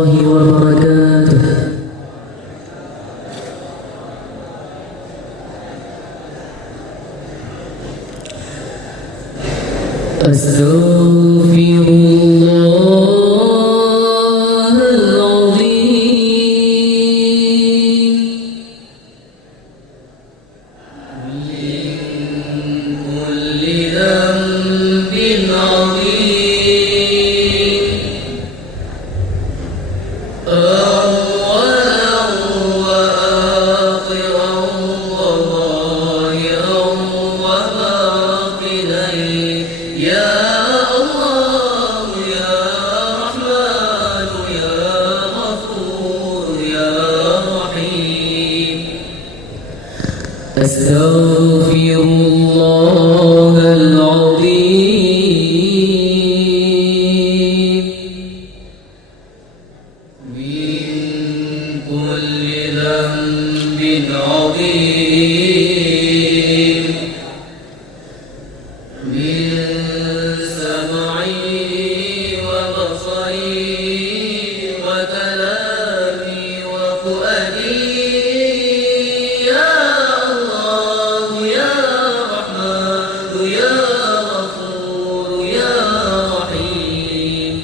الله وبركاته. أستغفر الله العظيم من كل ذنب عظيم أولا وآخرا وظاهرا وباطنا يا الله يا رحمن يا غفور يا رحيم. أستغفر الله العظيم من كل ذنب عظيم من سمعي وبصري وكلامي وفؤادي يا الله يا رحمن يا غفور يا رحيم.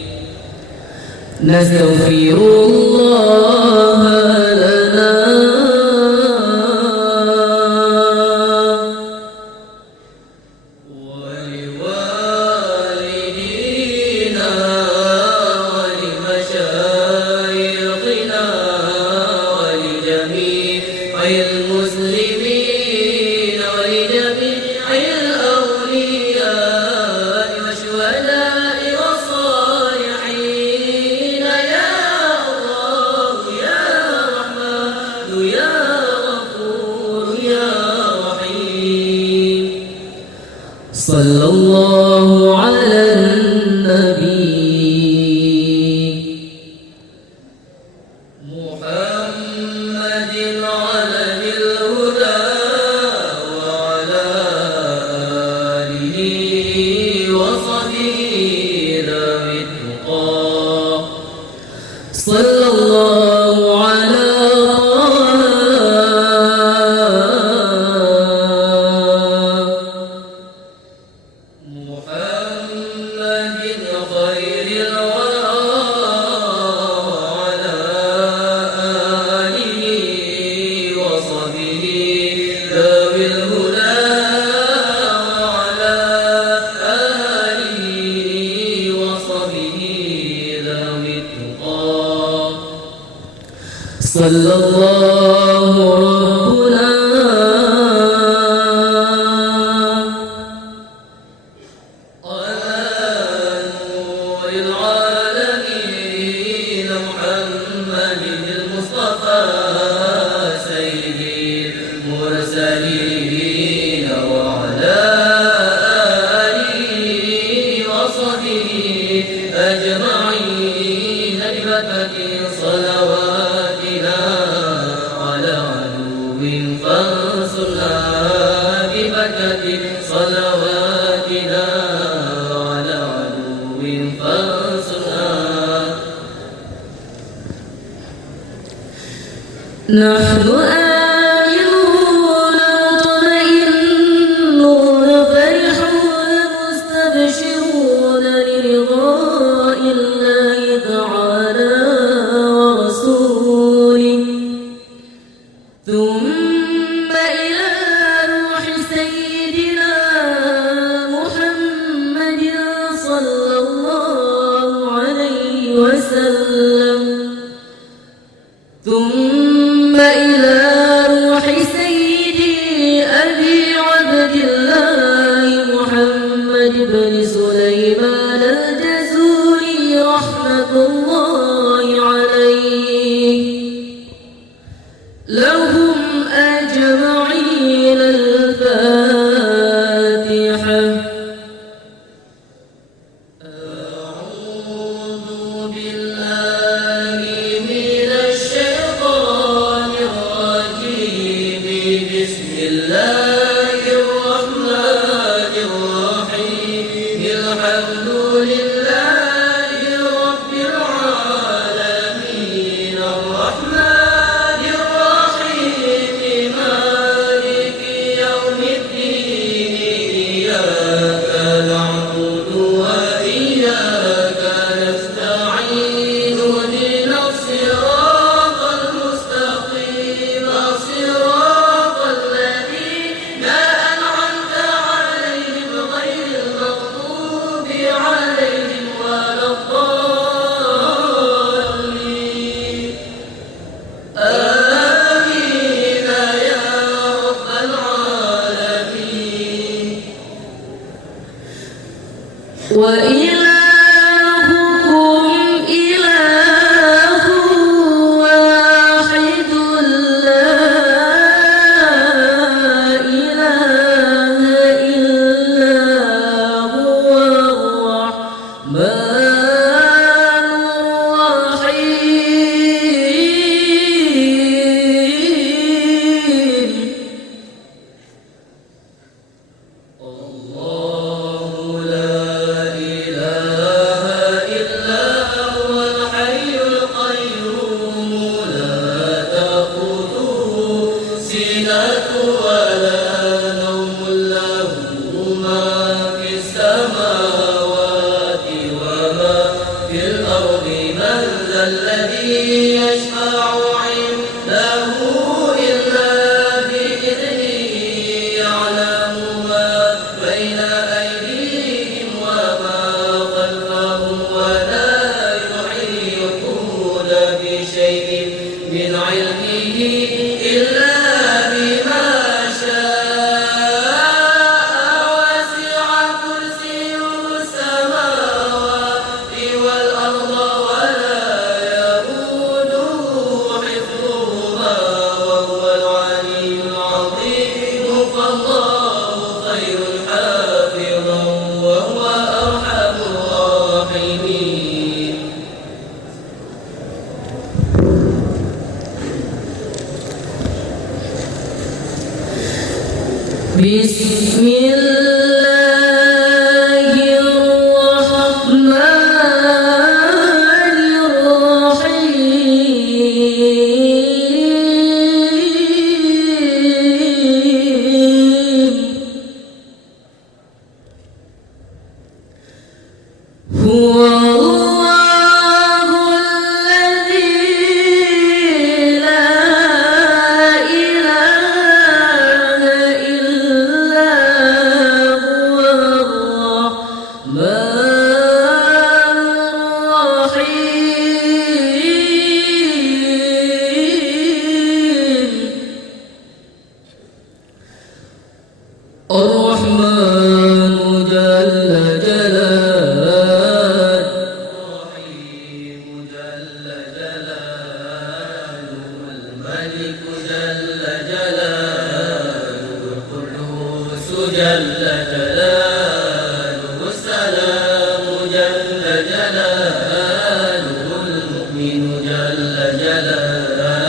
نستغفر الله لنا ولوالدينا ولمشايخنا ولجميع المسلمين ولجميع الأولياء والشهداء والصالحين يا الله يا رحمن يا غفور يا رحيم. صلى الله على النبي محمد علم الهدى وعلى آله وصحبه ذوي التقى. صلى الله على محمد خير الورى وعلى آله وصحبه ذوي الهدى وعلى آله وصحبه ذوي التقى. صلى الله ربنا العالمين محمد المصطفى سيد المرسلين وعلى آله وصحبه أجمعين ببركة صلواتنا على عدو فانصرنا ببركة صلواتنا على عدو فانصرنا. نحن آمنون مطمئنون فرحون مستبشرون لرضاء الله تعالى ورسوله. ثم إلى روح سيدنا محمد صلى الله عليه وسلم. ثم إلى ذا الذي يشفع عنده إلا بإذنه يعلم ما بين أيديهم وما خلفهم ولا يحيطون بشيء من علمه إلا بما شاء وسع كرسيه السماوات والأرض ولا يئوده حفظهما وهو العلي العظيم فالله خير حافظا وهو أرحم الراحمين. بسم الله الرحمن الرحيم. هو الله الذي لا إله إلا هو الرحمن الرحيم. الرحمن جل جلاله الرحيم جل جلاله الملك جل جلاله القدوس جل جلاله السلام جل جلاله المؤمن جل جلاله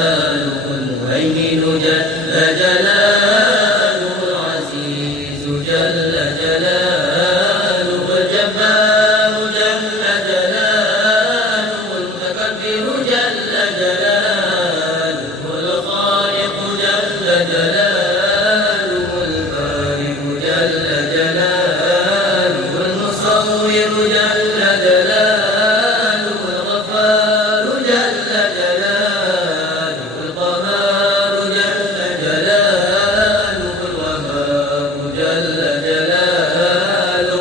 المهيمن جل جلاله العزيز جل جلاله الجبار جل جلاله المتكبر جل جلاله الخالق جل جلاله البارئ جل جلاله المصور جل جلاله الغفار جل جلاله القهار جل جلاله الوهاب جل جلاله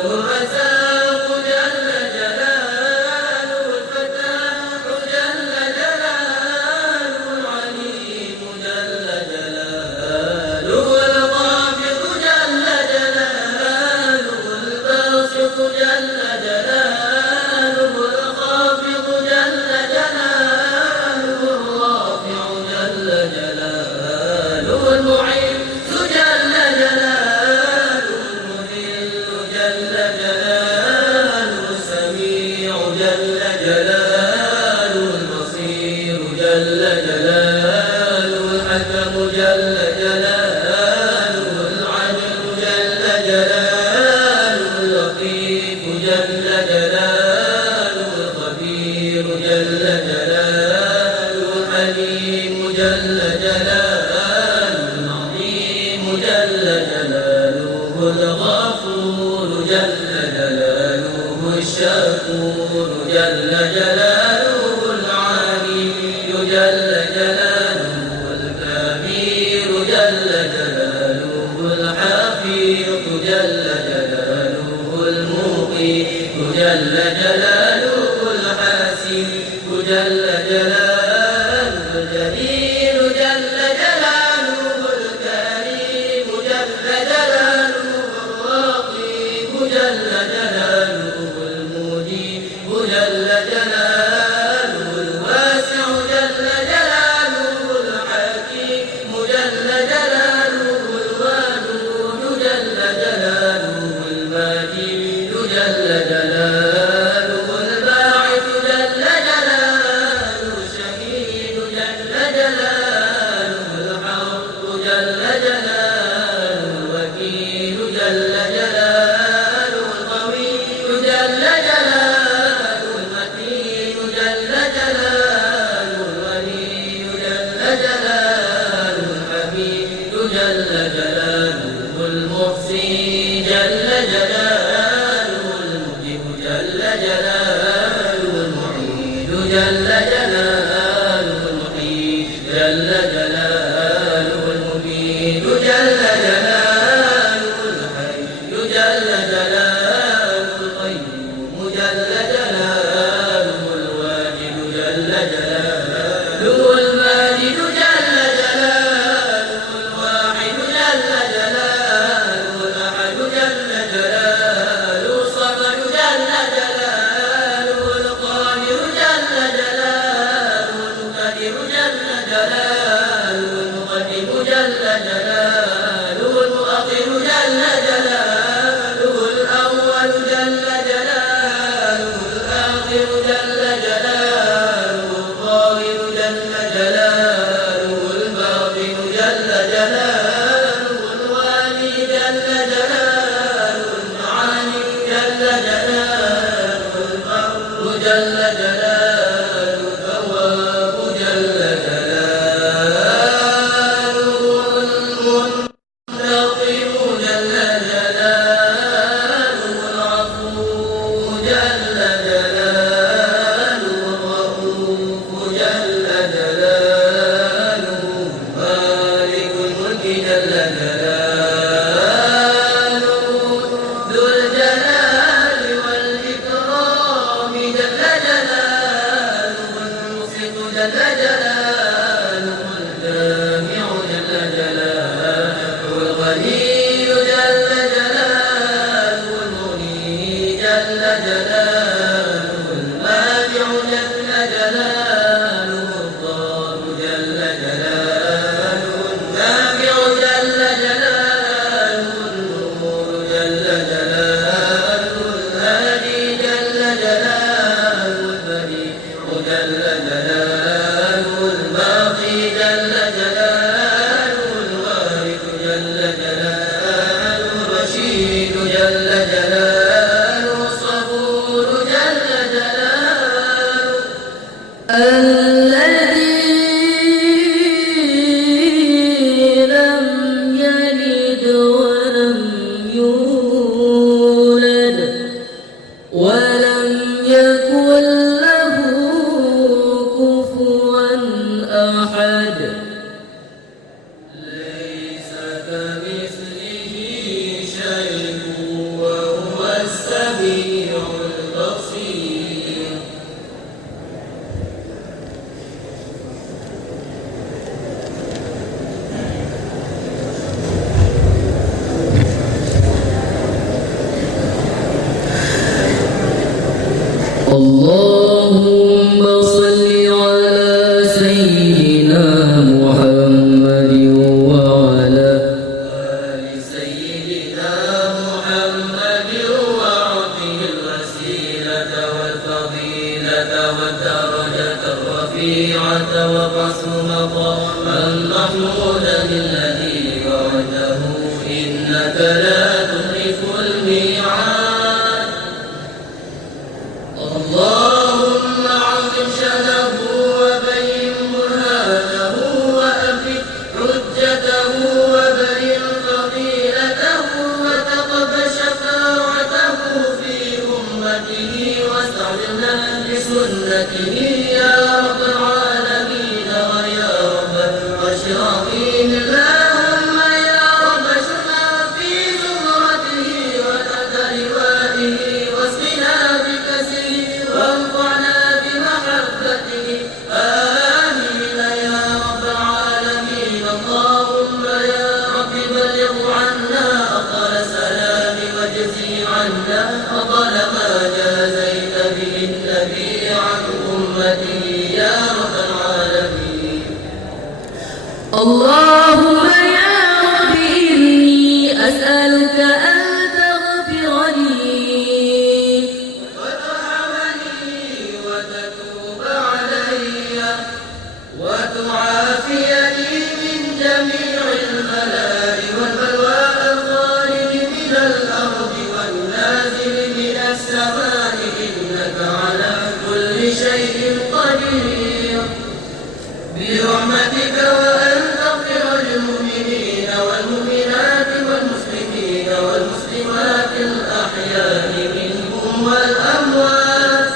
الرزاق جل جلاله الفتاح جل جلاله العليم جل جلاله القابض جل جلاله الباسط جل جلاله الخافض جل جلاله الرافع جل جلاله المعز جل جلاله المذل جل جلاله السميع جل جلاله البصير جل جلاله الحكم جل جلاله العدل جل جلاله اللطيف جل جلاله الخبير جل جلاله الحليم جل جلاله العظيم جل جلاله الغفور جل جلاله الشكور جل جلاله العلي جل جلاله الكبير جل جلاله الحفيظ جل جلاله المقيت جل جلاله الحسيب جل جلاله الجليل جل جلاله الكريم جل جلاله الرقيب جل جلاله المجيب جل جلاله الواسع جل جلاله الحكيم جل جلاله الودود جل جلاله المجيد جل جلاله الباعث جل جلاله جل جلاله الجامع جل جلاله الغني جل جلاله المغني جل جلاله المانع جل جلاله الضار جل جلاله النافع جل جلاله النور جل جلاله الهادي جل جلاله البديع جل جلاله الباقي جل جلاله الوارث جل جلاله الرشيد جل جلاله الصبور جل جلاله الذي لم يلد ولم يولد ولم يكن له كفوا أحد ليس كمثله شيء وهو السميع البصير اللهم صل على سيدنا محمد وعلى آل سيدنا محمد واعطه الوسيلة والفضيلة والدرجة الرفيعة وبعث مقاما محمودا الذي وعده إنك لا تخلف الميعاد اللهم عظم شأنه وبين برهانه وأبرد حجته وبين فضيلته وتقبل شفاعته في أمته واستعملنا لسنته يا رب العالمين ويا رب الأشرافين اللهم يا رب اشفنا في زمرته وتحت لوائه واسقنا بكسره وانفعنا بمحبته آمين يا رب العالمين اللهم يا رب بلغ عنا أفضل السلام واجزي عنا أفضل ما جازيت به النبي عن أمته يا رب العالمين اللهم يا رب إني أسألك أن تغفر لي وترحمني وتتوب علي وتعافيني من جميع البلاء والبلواء الخارج من الأرض والنازل من السماء إنك على كل شيء قدير برحمتك وأن تغفر للمؤمنين والمؤمنات والمسلمين والمسلمات الأحياء منهم والأموات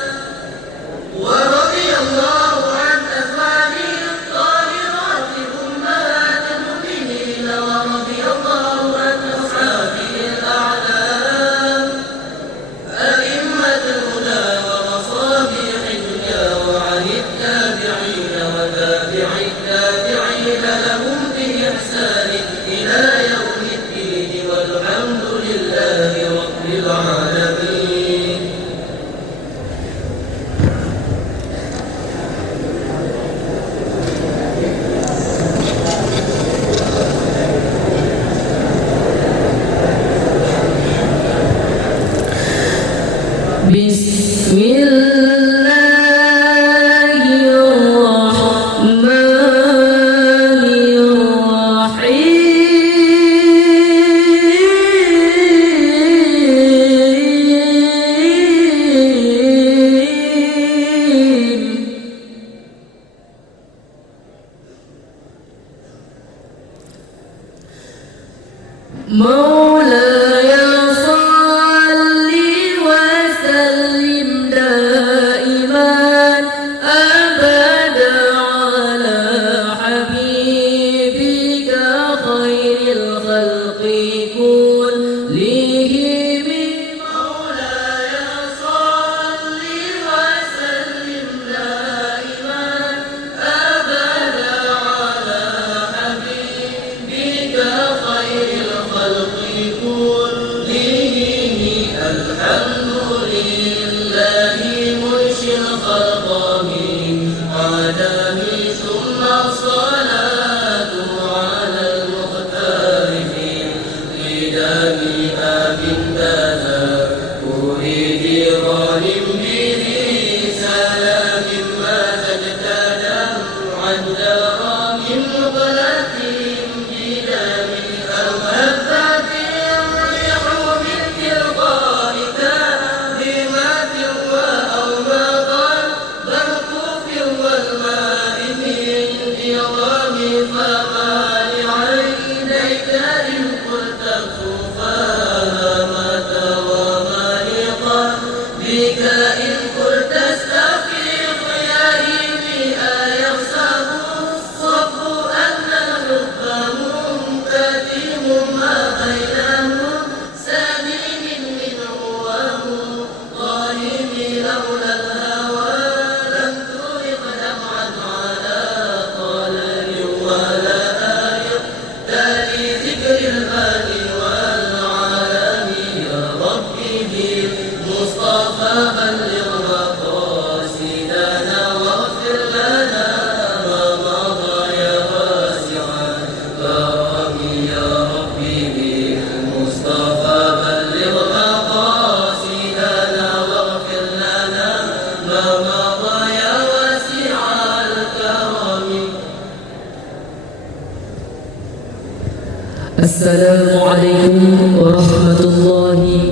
ورضي الله عن أزواجه الطاهرات أمهات المؤمنين ورضي الله عن أصحابه الأعلام أئمة الهدى ومصابيح الدنيا وعن التابعين وتابع التابعين لهم بإحسان إلى يوم الدين والحمد لله رب العالمين بسم الله الرحمن الرحيم مولاي صل وسلم دائما أبدا على حبيبك خير الخلق كلهم مولاي صل وسلم دائما Assalamualaikum warahmatullahi